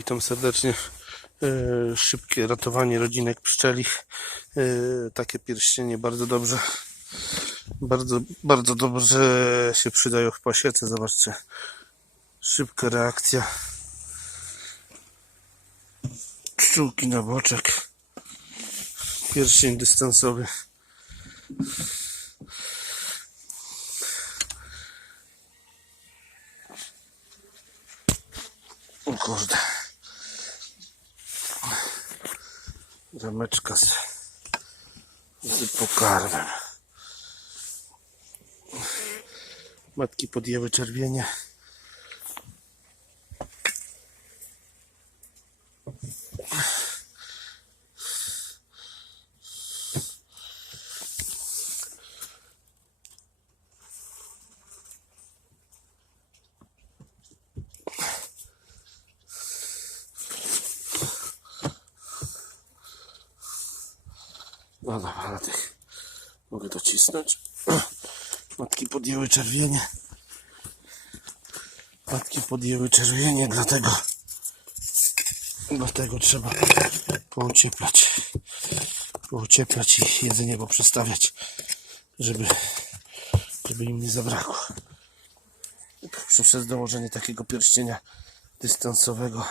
Witam serdecznie. E, Szybkie ratowanie rodzinek pszczelich. E, Takie pierścienie bardzo dobrze. Bardzo, bardzo dobrze się przydają w pasiece. Zobaczcie. Szybka reakcja. Pszczółki na boczek. Pierścień dystansowy. O kurde. Rameczka z, z pokarmem. Matki podjęły czerwienie. No dobra, na tych mogę docisnąć. Matki podjęły czerwienie. Matki podjęły czerwienie, dlatego dlatego trzeba poucieplać. Poucieplać i jedzenie poprzestawiać, żeby, żeby im nie zabrakło. Przez dołożenie takiego pierścienia dystansowego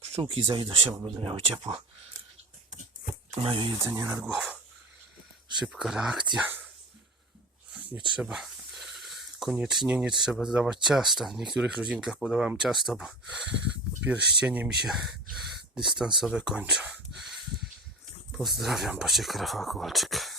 pszczółki zajdą się, bo będą miały ciepło. Mają jedzenie nad głową. Szybka reakcja. Nie trzeba, koniecznie nie trzeba dawać ciasta. W niektórych rodzinkach podawałem ciasto, bo pierścienie mi się dystansowe kończą. Pozdrawiam, Pasiek Rafał Kowalczyk.